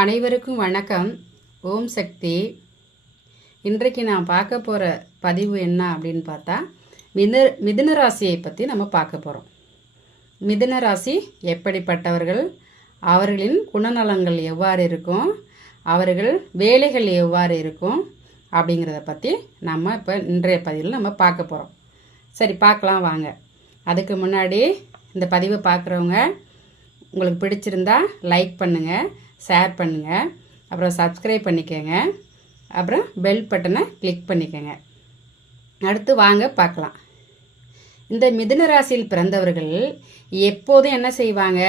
அனைவருக்கும் வணக்கம். ஓம் சக்தி. இன்றைக்கு நான் பார்க்க போகிற பதிவு என்ன அப்படின்னு பார்த்தா மித மிதுன ராசியை பற்றி நம்ம பார்க்க போகிறோம் மிதுன ராசி எப்படிப்பட்டவர்கள்? அவர்களின் குணநலங்கள் எவ்வாறு இருக்கும்? அவர்கள் வேலைகள் எவ்வாறு இருக்கும்? அப்படிங்கிறத பற்றி நம்ம இப்போ இன்றைய பதிவில் நம்ம பார்க்க போகிறோம் சரி பார்க்கலாம் வாங்க. அதுக்கு முன்னாடி இந்த பதிவை பார்க்குறவங்க உங்களுக்கு பிடிச்சிருந்தா லைக் பண்ணுங்கள் ஷேர் பண்ணுங்கள் அப்புறம் சப்ஸ்கிரைப் பண்ணிக்கோங்க. அப்புறம் பெல் பட்டனை கிளிக் பண்ணிக்கோங்க. அடுத்து வாங்க பார்க்கலாம். இந்த மிதுன ராசியில் பிறந்தவர்கள் எப்போதும் என்ன செய்வாங்க?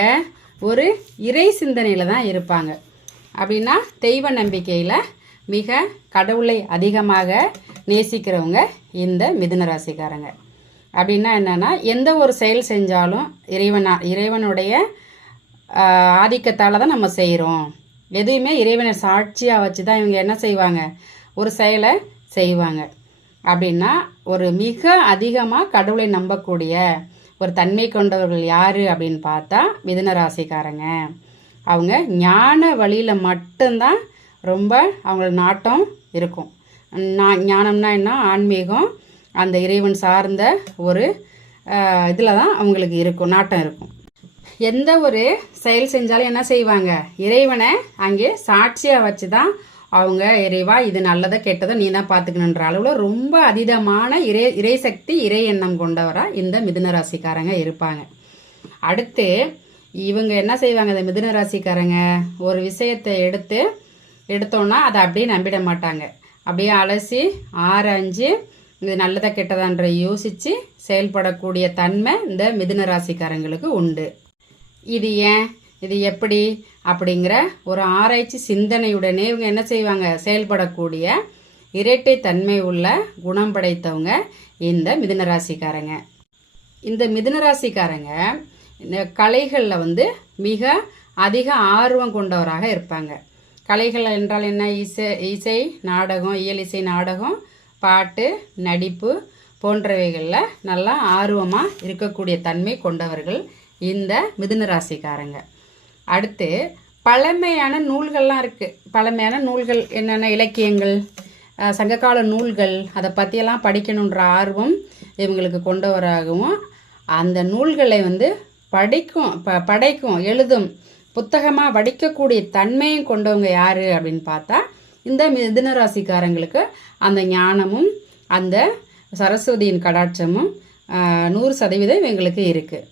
ஒரு இறை சிந்தனையில் தான் இருப்பாங்க. அப்படின்னா தெய்வ நம்பிக்கையில் மிக கடவுளை அதிகமாக நேசிக்கிறவங்க இந்த மிதுன ராசிக்காரங்க. அப்படின்னா என்னென்னா எந்த ஒரு செயல் செஞ்சாலும் இறைவனா இறைவனுடைய ஆதிக்கத்தால் தான் நம்ம செய்கிறோம் எதுவுமே இறைவனை சாட்சியாக வச்சு தான் இவங்க என்ன செய்வாங்க? ஒரு செயலை செய்வாங்க. அப்படின்னா ஒரு மிக அதிகமாக கடவுளை நம்பக்கூடிய ஒரு தன்மை கொண்டவர்கள் யார் அப்படின்னு பார்த்தா மிதுன ராசிக்காரங்க. அவங்க ஞான வழியில் மட்டும்தான் ரொம்ப அவங்கள நாட்டம் இருக்கும். நான் ஞானம்னா என்ன? ஆன்மீகம். அந்த இறைவன் சார்ந்த ஒரு இதில் தான் அவங்களுக்கு இருக்கும் நாட்டம் இருக்கும். எந்த ஒரு செயல் செஞ்சாலும் என்ன செய்வாங்க? இறைவனை அங்கே சாட்சியாக வச்சு தான் அவங்க இறைவா இது நல்லதோ கெட்டதோ நீ தான் பார்த்துக்கணுன்ற அளவில் ரொம்ப அதீதமான இறை இறைசக்தி இறை எண்ணம் கொண்டவராக இந்த மிதுன ராசிக்காரங்க இருப்பாங்க. அடுத்து இவங்க என்ன செய்வாங்க இந்த மிதுன ராசிக்காரங்க? ஒரு விஷயத்தை எடுத்து எடுத்தோன்னா அதை அப்படியே நம்பிட மாட்டாங்க. அப்படியே அலசி ஆராய்ஞ்சு இது நல்லதா கெட்டதான்ற யோசித்து செயல்படக்கூடிய தன்மை இந்த மிதுன ராசிக்காரங்களுக்கு உண்டு. இது ஏன்? இது எப்படி? அப்படிங்கிற ஒரு ஆராய்ச்சி சிந்தனையுடனே இவங்க என்ன செய்வாங்க? செயல்படக்கூடிய இரட்டை தன்மை உள்ள குணம் படைத்தவங்க இந்த மிதுன ராசிக்காரங்க இந்த மிதுன ராசிக்காரங்க இந்த கலைகளில் வந்து மிக அதிக ஆர்வம் கொண்டவராக இருப்பாங்க. கலைகள் என்றால் என்ன? இசை இசை நாடகம் இயல் இசை நாடகம் பாட்டு நடிப்பு போன்றவைகளில் நல்லா ஆர்வமாக இருக்கக்கூடிய தன்மை கொண்டவர்கள் இந்த மிதுன ராசிக்காரங்க. அடுத்து பழமையான நூல்கள்லாம் இருக்குது பழமையான நூல்கள் என்னென்ன? இலக்கியங்கள் சங்ககால நூல்கள் அதை பற்றியெல்லாம் படிக்கணுன்ற ஆர்வம் இவங்களுக்கு கொண்டவராகவும் அந்த நூல்களை வந்து படிக்கும் ப படைக்கும் எழுதும் புத்தகமாக வடிக்கக்கூடிய தன்மையும் கொண்டவங்க யார் அப்படின்னு பார்த்தா இந்த மிதுன ராசிக்காரங்களுக்கு அந்த ஞானமும் அந்த சரஸ்வதியின் கடாட்சமும் நூறு சதவீதம் இவங்களுக்கு இருக்குது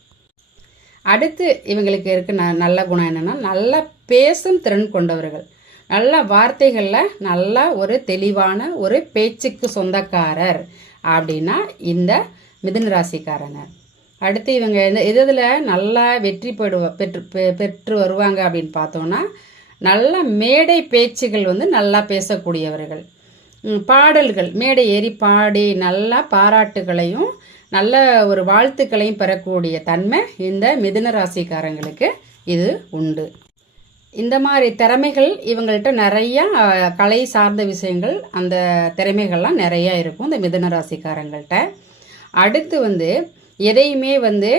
அடுத்து இவங்களுக்கு இருக்க ந நல்ல குணம் என்னென்னா நல்லா பேசும் திறன் கொண்டவர்கள். நல்ல வார்த்தைகளில் நல்லா ஒரு தெளிவான ஒரு பேச்சுக்கு சொந்தக்காரர் அப்படின்னா இந்த மிதுன ராசிக்காரங்க அடுத்து இவங்க எந்த இதில் நல்லா வெற்றி பெறுவ பெற்று பெ- பெற்று வருவாங்க அப்படின்னு பார்த்தோன்னா நல்ல மேடை பேச்சுகள் வந்து நல்லா பேசக்கூடியவர்கள். பாடல்கள் மேடை ஏறி பாடி நல்லா பாராட்டுகளையும் நல்ல ஒரு வாழ்த்துக்களையும் பெறக்கூடிய தன்மை இந்த மிதுன ராசிக்காரங்களுக்கு இது உண்டு. இந்த மாதிரி திறமைகள் இவங்கள்ட்ட நிறையா கலை சார்ந்த விஷயங்கள் அந்த திறமைகள்லாம் நிறையா இருக்கும் இந்த மிதுன ராசிக்காரங்கள்ட்ட. அடுத்து வந்து எதையுமே வந்து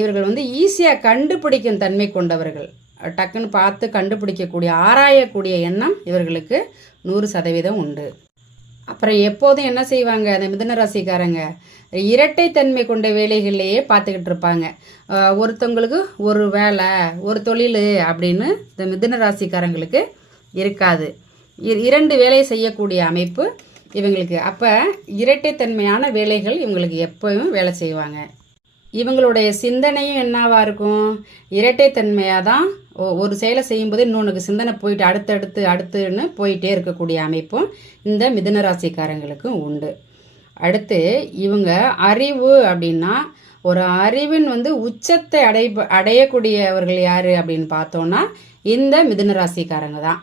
இவர்கள் வந்து ஈஸியாக கண்டுபிடிக்கும் தன்மை கொண்டவர்கள். டக்குன்னு பார்த்து கண்டுபிடிக்கக்கூடிய ஆராயக்கூடிய எண்ணம் இவர்களுக்கு நூறு சதவீதம் உண்டு. அப்புறம் எப்போதும் என்ன செய்வாங்க அந்த மிதுன ராசிக்காரங்க? இரட்டைத்தன்மை கொண்ட வேலைகள்லையே பார்த்துக்கிட்டு இருப்பாங்க. ஒருத்தவங்களுக்கு ஒரு வேலை ஒரு தொழில் அப்படின்னு இந்த மிதுன ராசிக்காரங்களுக்கு இருக்காது. இ- இரண்டு வேலை செய்யக்கூடிய அமைப்பு இவங்களுக்கு. அப்போ இரட்டைத்தன்மையான வேலைகள் இவங்களுக்கு எப்பவும் வேலை செய்வாங்க. இவங்களுடைய சிந்தனையும் என்னவாக இருக்கும்? இரட்டைத்தன்மையாக தான் ஒரு செயலை செய்யும்போது இன்னொன்றுக்கு சிந்தனை போயிட்டு அடுத்தடுத்து அடுத்துன்னு போயிட்டே இருக்கக்கூடிய அமைப்பும் இந்த மிதன ராசிக்காரங்களுக்கும் உண்டு. அடுத்து இவங்க அறிவு அப்படின்னா ஒரு அறிவின் வந்து உச்சத்தை அடை அடையக்கூடியவர்கள் யார் அப்படின்னு பார்த்தோன்னா இந்த மிதுன ராசிக்காரங்க தான்.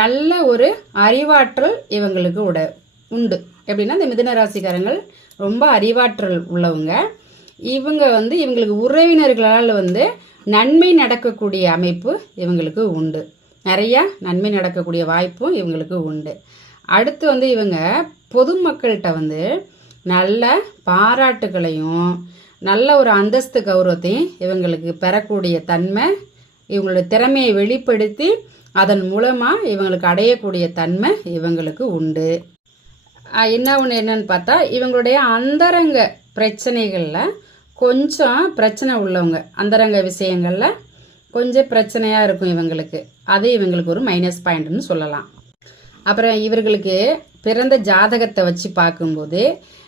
நல்ல ஒரு அறிவாற்றல் இவங்களுக்கு உட உண்டு. எப்படின்னா இந்த மிதுன ராசிக்காரங்கள் ரொம்ப அறிவாற்றல் உள்ளவங்க. இவங்க வந்து இவங்களுக்கு உறவினர்களால் வந்து நன்மை நடக்கக்கூடிய அமைப்பு இவங்களுக்கு உண்டு. நிறையா நன்மை நடக்கக்கூடிய வாய்ப்பும் இவங்களுக்கு உண்டு. அடுத்து வந்து இவங்க பொதுமக்கள்கிட்ட வந்து நல்ல பாராட்டுகளையும் நல்ல ஒரு அந்தஸ்து கௌரவத்தையும் இவங்களுக்கு பெறக்கூடிய தன்மை இவங்களுடைய திறமையை வெளிப்படுத்தி அதன் மூலமாக இவங்களுக்கு அடையக்கூடிய தன்மை இவங்களுக்கு உண்டு. என்ன ஒன்று என்னன்னு பார்த்தா இவங்களுடைய அந்தரங்க பிரச்சனைகளில் கொஞ்சம் பிரச்சனை உள்ளவங்க அந்தரங்க விஷயங்களில் கொஞ்சம் பிரச்சனையாக இருக்கும் இவங்களுக்கு. அது இவங்களுக்கு ஒரு மைனஸ் பாயிண்ட்னு சொல்லலாம். அப்புறம் இவர்களுக்கு பிறந்த ஜாதகத்தை வச்சு பார்க்கும்போது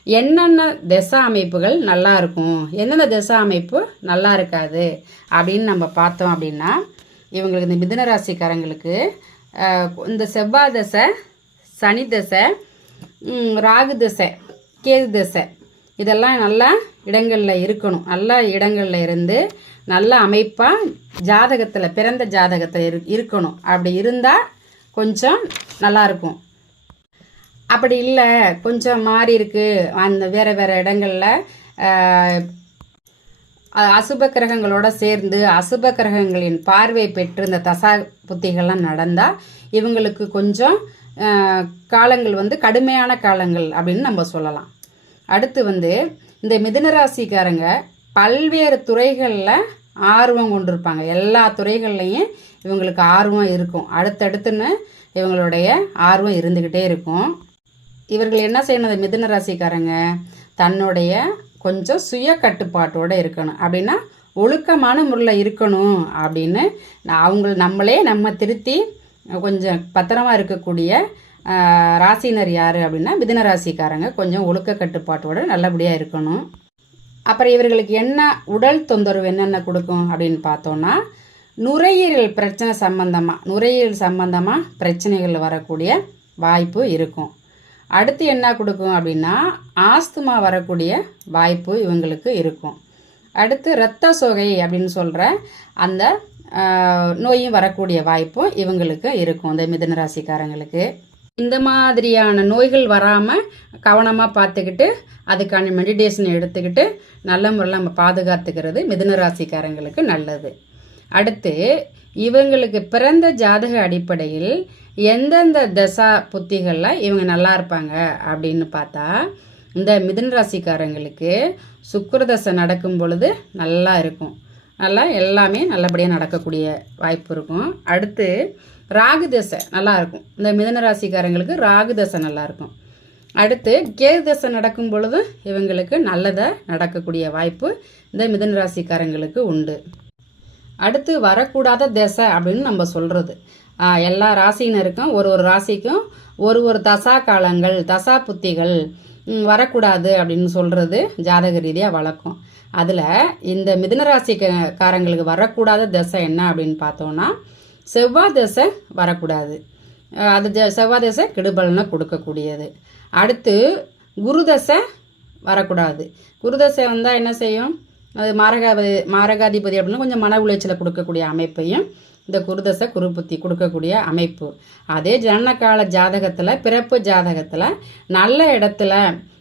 என்னென்ன திசா அமைப்புகள் நல்லா இருக்கும் எந்தெந்த திசா அமைப்பு நல்லா இருக்காது அப்படின்னு நம்ம பார்த்தோம் அப்படின்னா இவங்களுக்கு இந்த மிதுன ராசிக்காரங்களுக்கு இந்த செவ்வாய் தசை சனி தசை ராகு தசை கேது தசை இதெல்லாம் நல்ல இடங்களில் இருக்கணும். நல்ல இடங்களில் இருந்து நல்ல அமைப்பாக ஜாதகத்தில் பிறந்த ஜாதகத்தில் இரு இருக்கணும். அப்படி இருந்தால் கொஞ்சம் நல்லாயிருக்கும் அப்படி இல்லை கொஞ்சம் மாறி இருக்கு. அந்த வேறு வேறு இடங்களில் அசுப கிரகங்களோட சேர்ந்து அசுப கிரகங்களின் பார்வை பெற்று இந்த தசா புத்திகள்லாம் நடந்தால் இவங்களுக்கு கொஞ்சம் காலங்கள் வந்து கடுமையான காலங்கள் அப்படின்னு நம்ம சொல்லலாம். அடுத்து வந்து இந்த மிதுன ராசிக்காரங்க பல்வேறு துறைகளில் ஆர்வம் கொண்டிருப்பாங்க. எல்லா துறைகள்லையும் இவங்களுக்கு ஆர்வம் இருக்கும். அடுத்தடுத்துன்னு இவங்களுடைய ஆர்வம் இருந்துக்கிட்டே இருக்கும். இவர்கள் என்ன செய்யணும்? இந்த மிதுன ராசிக்காரங்க தன்னுடைய கொஞ்சம் சுய கட்டுப்பாட்டோடு இருக்கணும். அப்படின்னா ஒழுக்கமான முறையில் இருக்கணும் அப்படின்னு அவங்க நம்மளே நம்ம திருத்தி கொஞ்சம் பத்திரமாக இருக்கக்கூடிய ராசினர் யார் அப்படின்னா மிதுன ராசிக்காரங்க. கொஞ்சம் ஒழுக்க கட்டுப்பாட்டோடு நல்லபடியாக இருக்கணும். அப்புறம் இவர்களுக்கு என்ன உடல் தொந்தரவு என்னென்ன கொடுக்கும் அப்படின்னு பார்த்தோன்னா நுரையீரல் பிரச்சனை சம்பந்தமாக நுரையீரல் சம்பந்தமாக பிரச்சனைகள் வரக்கூடிய வாய்ப்பு இருக்கும். அடுத்து என்ன கொடுக்கும் அப்படின்னா ஆஸ்துமா வரக்கூடிய வாய்ப்பு இவங்களுக்கு இருக்கும். அடுத்து இரத்த சோகை அப்படின்னு சொல்கிற அந்த நோயும் வரக்கூடிய வாய்ப்பும் இவங்களுக்கு இருக்கும் இந்த மிதன ராசிக்காரங்களுக்கு. இந்த மாதிரியான நோய்கள் வராமல் கவனமாக பார்த்துக்கிட்டு அதுக்கான மெடிடேஷன் எடுத்துக்கிட்டு நல்ல முறையில் நம்ம பாதுகாத்துக்கிறது மிதுன ராசிக்காரங்களுக்கு நல்லது. அடுத்து இவங்களுக்கு பிறந்த ஜாதக அடிப்படையில் எந்தெந்த தசா புத்திகளில் இவங்க நல்லா இருப்பாங்க அப்படின்னு பார்த்தா இந்த மிதுன ராசிக்காரங்களுக்கு சுக்கரதசை நடக்கும் பொழுது நல்லா இருக்கும். நல்லா எல்லாமே நல்லபடியாக நடக்கக்கூடிய வாய்ப்பு இருக்கும். அடுத்து ராகு தசை நல்லா இருக்கும் இந்த மிதன ராசிக்காரங்களுக்கு ராகு தசை நல்லா இருக்கும் அடுத்து கேது தசை நடக்கும் பொழுது இவங்களுக்கு நல்லதாக நடக்கக்கூடிய வாய்ப்பு இந்த மிதன ராசிக்காரங்களுக்கு உண்டு. அடுத்து வரக்கூடாத திசை அப்படின்னு நம்ம சொல்கிறது எல்லா ராசினருக்கும் ஒரு ஒரு ராசிக்கும் ஒரு ஒரு தசா காலங்கள் தசா புத்திகள் வரக்கூடாது அப்படின்னு சொல்கிறது ஜாதக ரீதியாக வழக்கம். அதில் இந்த மிதன ராசிக்க- காரங்களுக்கு வரக்கூடாத திசை என்ன அப்படின்னு பார்த்தோன்னா செவ்வாய் தசை வரக்கூடாது அது ஜ- செவ்வாய் தசை கெடுபலனை கொடுக்கக்கூடியது. அடுத்து குரு தசை வரக்கூடாது. குரு தசை வந்தால் என்ன செய்யும்? அது மாரகாபதி மாரகாதிபதி அப்படின்னா கொஞ்சம் மன உளைச்சலை கொடுக்கக்கூடிய அமைப்பையும் இந்த குருதசை குருபுத்தி கொடுக்கக்கூடிய அமைப்பு. அதே ஜனனகால ஜாதகத்தில் பிறப்பு ஜாதகத்தில் நல்ல இடத்துல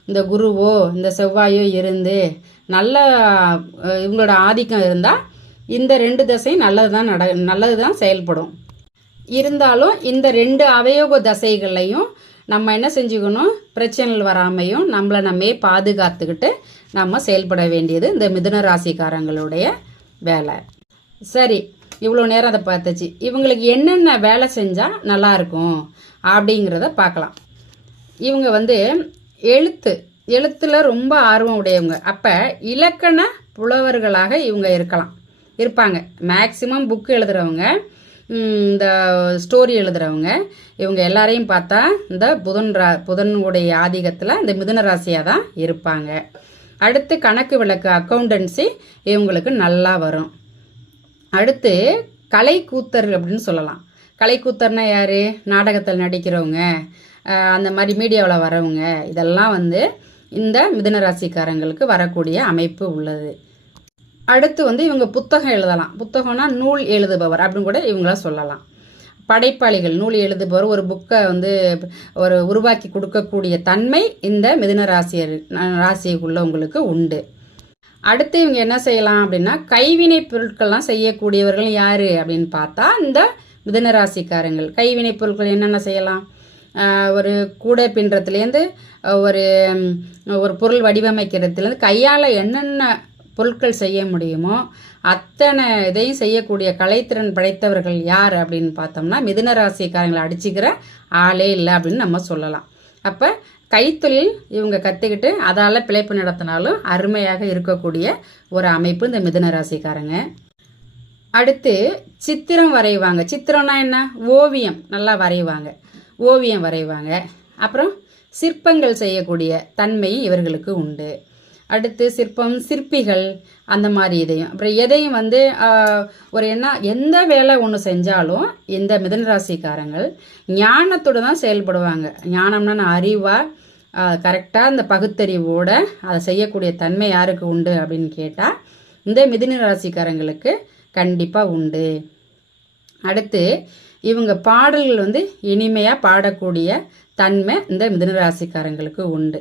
இந்த குருவோ இந்த செவ்வாயோ இருந்து நல்ல இவங்களோட ஆதிக்கம் இருந்தால் இந்த ரெண்டு தசையும் நல்லது தான் நட நல்லது தான் செயல்படும். இருந்தாலும் இந்த ரெண்டு அவயோக தசைகள்லையும் நம்ம என்ன செஞ்சுக்கணும்? பிரச்சனைகள் வராமையும் நம்மளை நம்மே பாதுகாத்துக்கிட்டு நம்ம செயல்பட வேண்டியது இந்த மிதுன ராசிக்காரங்களுடைய வேலை. சரி இவ்வளோ நேரம் அதை பார்த்துச்சு. இவங்களுக்கு என்னென்ன வேலை செஞ்சால் நல்லாயிருக்கும் அப்படிங்கிறத பார்க்கலாம். இவங்க வந்து எழுத்து எழுத்தில் ரொம்ப ஆர்வம் உடையவங்க. அப்போ இலக்கண புலவர்களாக இவங்க இருக்கலாம். இருப்பாங்க. மேக்சிமம் புக்கு எழுதுகிறவங்க இந்த ஸ்டோரி எழுதுகிறவங்க இவங்க எல்லாரையும் பார்த்தா இந்த புதன் ரா புதனுடைய ஆதிக்கத்தில் இந்த மிதுன ராசியாக தான் இருப்பாங்க. அடுத்து கணக்கு விளக்கு அக்கௌண்டன்சி இவங்களுக்கு நல்லா வரும். அடுத்து கலைக்கூத்தர் அப்படின்னு சொல்லலாம். கலைக்கூத்தர்னா யார்? நாடகத்தில் நடிக்கிறவங்க அந்த மாதிரி மீடியாவில் வரவங்க இதெல்லாம் வந்து இந்த மிதுன ராசிக்காரங்களுக்கு வரக்கூடிய அமைப்பு உள்ளது. அடுத்து வந்து இவங்க புத்தகம் எழுதலாம். புத்தகம்னா நூல் எழுதுபவர் அப்படின்னு கூட இவங்கள சொல்லலாம். படைப்பாளிகள் நூல் எழுதுபவர் ஒரு புக்கை வந்து ஒரு உருவாக்கி கொடுக்கக்கூடிய தன்மை இந்த மிதுன ராசியர் ராசிக்குள்ளவங்களுக்கு உண்டு. அடுத்து இவங்க என்ன செய்யலாம் அப்படின்னா கைவினை பொருட்கள்லாம் செய்யக்கூடியவர்கள் யார் அப்படின்னு பார்த்தா இந்த மிதுன ராசிக்காரங்கள். கைவினை பொருட்கள் என்னென்ன செய்யலாம்? ஒரு கூடை பின்னுறதுலேருந்து ஒரு ஒரு பொருள் வடிவமைக்கிறதுலேருந்து கையால் என்னென்ன பொருட்கள் செய்ய முடியுமோ அத்தனை இதையும் செய்யக்கூடிய கலைத்திறன் படைத்தவர்கள் யார் அப்படின்னு பார்த்தோம்னா மிதுன ராசிக்காரங்களை அடிச்சுக்கிற ஆளே இல்லை அப்படின்னு நம்ம சொல்லலாம். அப்போ கைத்தொழில் இவங்க கற்றுக்கிட்டு அதால் பிழைப்பு நடத்தினாலும் அருமையாக இருக்கக்கூடிய ஒரு அமைப்பு இந்த மிதுன ராசிக்காரங்க. அடுத்து சித்திரம் வரைவாங்க. சித்திரம்னா என்ன? ஓவியம். நல்லா வரைவாங்க. ஓவியம் வரைவாங்க. அப்புறம் சிற்பங்கள் செய்யக்கூடிய தன்மை இவர்களுக்கு உண்டு. அடுத்து சிற்பம் சிற்பிகள் அந்த மாதிரி இதையும். அப்புறம் எதையும் வந்து ஒரு என்ன எந்த வேலை ஒன்று செஞ்சாலும் இந்த மிதனராசிக்காரங்கள் ஞானத்தோடு தான் செயல்படுவாங்க. ஞானம்னா நான் அறிவாக கரெக்டாக அந்த பகுத்தறிவோட அதை செய்யக்கூடிய தன்மை யாருக்கு உண்டு அப்படின்னு கேட்டால் இந்த மிதுன ராசிக்காரங்களுக்கு கண்டிப்பாக உண்டு. அடுத்து இவங்க பாடல்கள் வந்து இனிமையாக பாடக்கூடிய தன்மை இந்த மிதுன ராசிக்காரங்களுக்கு உண்டு.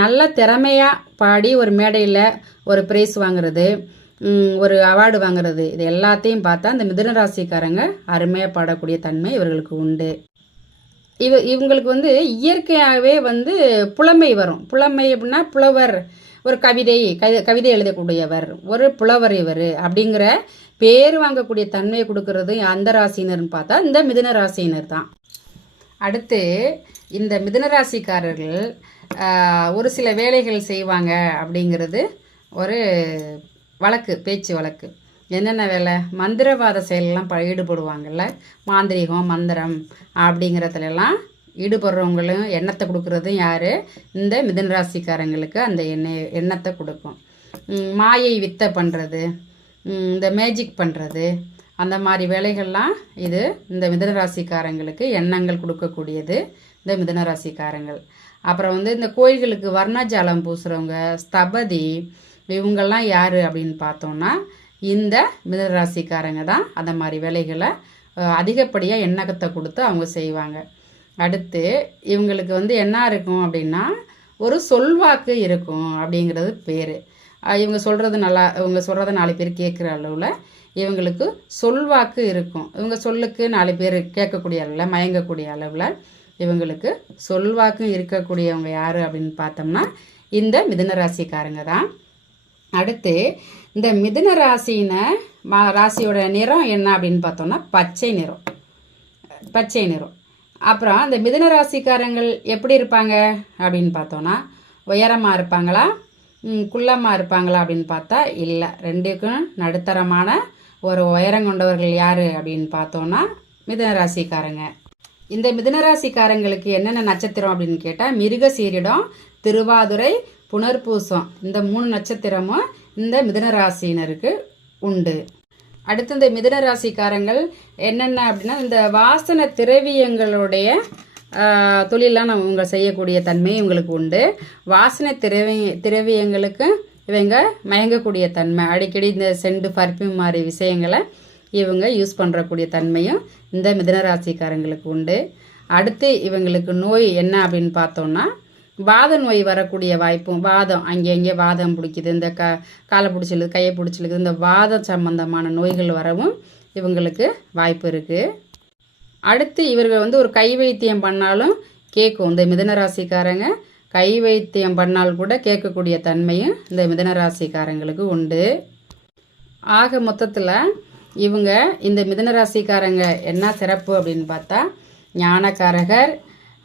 நல்ல திறமையாக பாடி ஒரு மேடையில் ஒரு ப்ரைஸ் வாங்குறது ஒரு அவார்டு வாங்குறது இது எல்லாத்தையும் பார்த்தா இந்த மிதுன ராசிக்காரங்க அருமையாக பாடக்கூடிய தன்மை இவர்களுக்கு உண்டு. இவ இவங்களுக்கு வந்து இயற்கையாகவே வந்து புலமை வரும். புலமை அப்படின்னா புலவர் ஒரு கவிதை கவி கவிதை எழுதக்கூடியவர் ஒரு புலவர் இவர் அப்படிங்கிற பேர் வாங்கக்கூடிய தன்மையை கொடுக்கறது அந்த ராசினர்னு பார்த்தா இந்த மிதுன ராசினர் தான். அடுத்து இந்த மிதுன ராசிக்காரர்கள் ஒரு சில வேலைகள் செய்வாங்க அப்படிங்கிறது ஒரு வழக்கு பேச்சு வழக்கு. என்னென்ன வேலை? மந்திரவாத செயலெல்லாம் ப ஈடுபடுவாங்கல்ல? மாந்திரீகம் மந்திரம் அப்படிங்கிறதுலலாம் ஈடுபடுறவங்களும் எண்ணத்தை கொடுக்குறதும் யார்? இந்த மிதனராசிக்காரங்களுக்கு அந்த எண்ணெய் எண்ணத்தை கொடுக்கும். மாயை வித்தை பண்ணுறது இந்த மேஜிக் பண்ணுறது அந்த மாதிரி வேலைகள்லாம் இது இந்த மிதனராசிக்காரங்களுக்கு எண்ணங்கள் கொடுக்கக்கூடியது இந்த மிதுன ராசிக்காரங்கள். அப்புறம் வந்து இந்த கோயில்களுக்கு வர்ணஜாலம் பூசுகிறவங்க ஸ்தபதி இவங்கெல்லாம் யார் அப்படின்னு பார்த்தோம்னா இந்த மிதராசிக்காரங்க தான் அந்த மாதிரி வேலைகளை அதிகப்படியாக எண்ணகத்தை கொடுத்து அவங்க செய்வாங்க. அடுத்து இவங்களுக்கு வந்து என்ன இருக்கும் அப்படின்னா ஒரு சொல்வாக்கு இருக்கும் அப்படிங்கிறது பேர். இவங்க சொல்கிறது நல்லா இவங்க சொல்கிறத நாலு பேர் கேட்குற அளவில் இவங்களுக்கு சொல்வாக்கு இருக்கும். இவங்க சொல்லுக்கு நாலு பேர் கேட்கக்கூடிய அளவில் மயங்கக்கூடிய அளவில் இவங்களுக்கு சொல்வாக்கும் இருக்கக்கூடியவங்க யார் அப்படின்னு பார்த்தோம்னா இந்த மிதுன ராசிக்காரங்க தான். அடுத்து இந்த மிதுன ராசின மா ராசியோட நிறம் என்ன அப்படின்னு பார்த்தோம்னா பச்சை நிறம். பச்சை நிறம். அப்புறம் அந்த மிதுன ராசிக்காரங்கள் எப்படி இருப்பாங்க அப்படின்னு பார்த்தோன்னா உயரமாக இருப்பாங்களா? குள்ளமாக இருப்பாங்களா அப்படின்னு பார்த்தா இல்லை. ரெண்டுக்கும் நடுத்தரமான ஒரு உயரம் கொண்டவர்கள் யார் அப்படின்னு பார்த்தோன்னா மிதுன ராசிக்காரங்க இந்த மிதுனராசிக்காரங்களுக்கு என்னென்ன நட்சத்திரம் அப்படின்னு கேட்டால் மிருக சீரிடம் திருவாதுரை புனர்பூசம். இந்த மூணு நட்சத்திரமும் இந்த மிதுனராசியினருக்கு உண்டு. அடுத்து இந்த மிதுனராசிக்காரங்கள் என்னென்ன அப்படின்னா இந்த வாசன திரவியங்களுடைய தொழிலாம் நம்ம இவங்க செய்யக்கூடிய தன்மை இவங்களுக்கு உண்டு. வாசனை திரவிய திரவியங்களுக்கு இவங்க மயங்கக்கூடிய தன்மை. அடிக்கடி இந்த செண்டு பர்ஃப்யூம் மாதிரி விஷயங்களை இவங்க யூஸ் பண்ணுறக்கூடிய தன்மையும் இந்த மிதனராசிக்காரங்களுக்கு உண்டு. அடுத்து இவங்களுக்கு நோய் என்ன அப்படின்னு பார்த்தோம்னா வாத நோய் வரக்கூடிய வாய்ப்பும் வாதம் அங்கே அங்கே வாதம் பிடிக்குது இந்த க காலை பிடிச்சிலுது கையை பிடிச்சிருக்குது இந்த வாதம் சம்பந்தமான நோய்கள் வரவும் இவங்களுக்கு வாய்ப்பு இருக்குது அடுத்து இவர்கள் வந்து ஒரு கை வைத்தியம் பண்ணாலும் கேட்கும். இந்த மிதனராசிக்காரங்க கை வைத்தியம் பண்ணால் கூட கேட்கக்கூடிய தன்மையும் இந்த மிதனராசிக்காரங்களுக்கு உண்டு. ஆக மொத்தத்தில் இவங்க இந்த மிதனராசிக்காரங்க என்ன சிறப்பு அப்படின்னு பார்த்தா ஞானக்காரகர்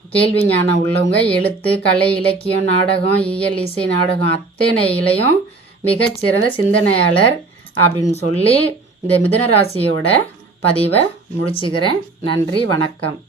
கேள்வி ஞானம் உள்ளவங்க எழுத்து கலை இலக்கியம் நாடகம் இயல் இசை நாடகம் அத்தனையிலையும் மிகச்சிறந்த சிந்தனையாளர் அப்படின்னு சொல்லி இந்த மிதனராசியோட பதிவை முடிச்சுக்கிறேன். நன்றி வணக்கம்.